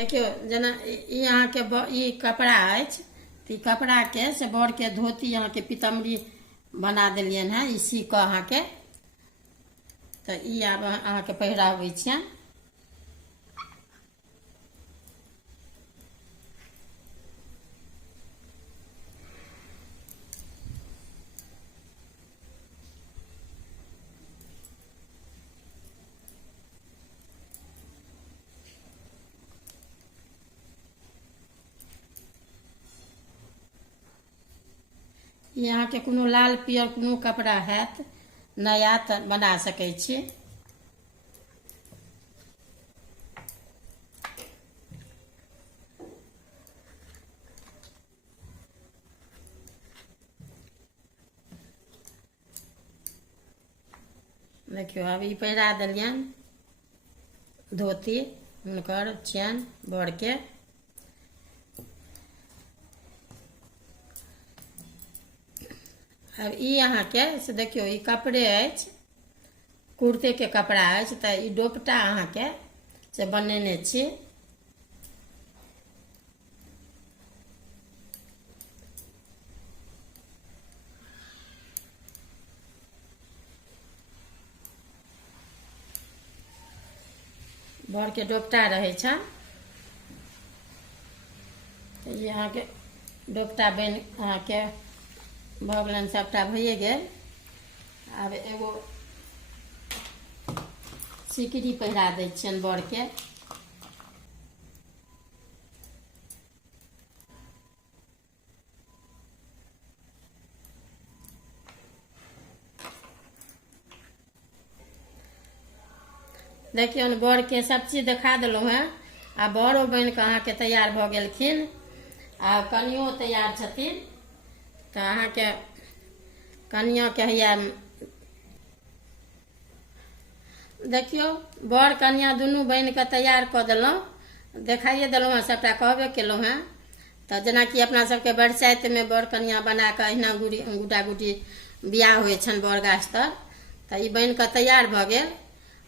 देखियो जेना ई अहाँके ई कपड़ा अछि तऽ ई कपड़ाके से बड़के धोती अहाँके पीताम्बरी बना देलियनि हँ, ई सी कऽ अहाँके। तऽ ई आब अहाँके पहिराबै छियनि। ई अहाँके कोनो लाल पियर कोनो कपड़ा हैत नया तऽ बना सकै छी। देखियो अब ई पहिरा देलियनि धोती हुनकर छियनि बड़के। अब ई अहाँके से देखियो ई कपड़े अछि, कुर्ते के कपड़ा अछि, तऽ ई दोपट्टा अहाँके से बनेने छी। बड़के दोपट्टा रहै छ, ई अहाँके दोपट्टा बनि अहाँके भऽ गेलनि, सबटा भइए गेल। आब एगो सिकड़ी पहिरा दै छियनि बड़के। देखियौ बड़के सब चीज देखा देलहुँ हेँ। आ बड़ो बनि कऽ अहाँके तैयार भऽ गेलखिन, आ कनियो तैयार छथिन। तऽ अहाँके कनियाँके हैया देखियौ बड़ कनियाँ दुनू बनि कऽ तैयार कऽ देलहुँ, देखाइए देलहुँ हेँ, सभटा कहबे केलहुँ हेँ। तऽ जेनाकि अपना सबके बरसाइतमे बड़ कनियाँ बना कऽ अहिना गुड्डा गुड्डी बियाह होइ छनि बड़ गाछ तर, तऽ ई बनि कऽ तैयार भऽ गेल।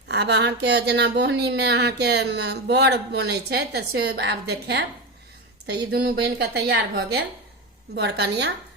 आब अहाँके जेना बोहनीमे अहाँके बड़ बनै छै तऽ से आब देखायब। तऽ ई दुनू बनि कऽ तैयार भऽ गेल बड़ कनियाँ।